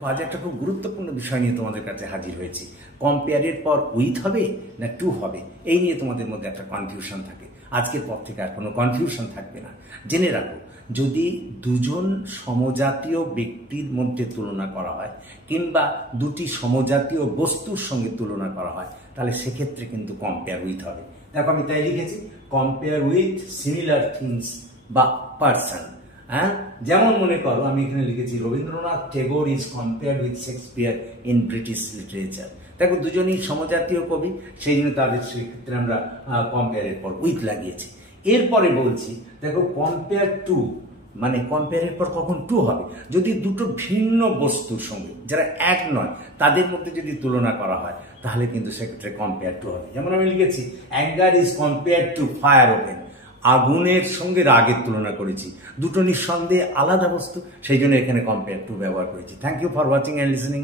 আজ একটা খুব গুরুত্বপূর্ণ বিষয় নিয়ে তোমাদের কাছে হাজির হয়েছি। কম্পেয়ারের পর উইথ হবে না টু হবে, এই নিয়ে তোমাদের মধ্যে একটা কনফিউশন থাকে। আজকের পর থেকে আর কোনো কনফিউশন থাকবে না। জেনে রাখো, যদি দুজন সমজাতীয় ব্যক্তির মধ্যে তুলনা করা হয় কিংবা দুটি সমজাতীয় বস্তুর সঙ্গে তুলনা করা হয়, তাহলে সেক্ষেত্রে কিন্তু কম্পেয়ার উইথ হবে। দেখো, আমি তাই লিখেছি, কম্পেয়ার উইথ সিমিলার থিংস বা পার্সন। হ্যাঁ, যেমন মনে করো আমি এখানে লিখেছি Rabindranath Tagore is compared with Shakespeare in British literature. দেখো, দুজনই সমজাতীয় কবি, সেই জন্য তাদের সেক্ষেত্রে আমরা কম্পেয়ারের পর উইথ লাগিয়েছি। এরপরে বলছি, দেখো, কম্পেয়ার টু, মানে কম্পেয়ারের পর কখন টু হবে? যদি দুটো ভিন্ন বস্তুর সঙ্গে, যারা এক নয়, তাদের মধ্যে যদি তুলনা করা হয়, তাহলে কিন্তু সেক্ষেত্রে কম্পেয়ার টু হবে। যেমন আমি লিখেছি anger is compare to fire open. আগুনের সঙ্গে রাগের তুলনা করেছি, দুটো নিঃসন্দেহে আলাদা বস্তু, সেই জন্য এখানে কম্পেয়ার টু ব্যবহার করেছি। Thank you for watching and listening.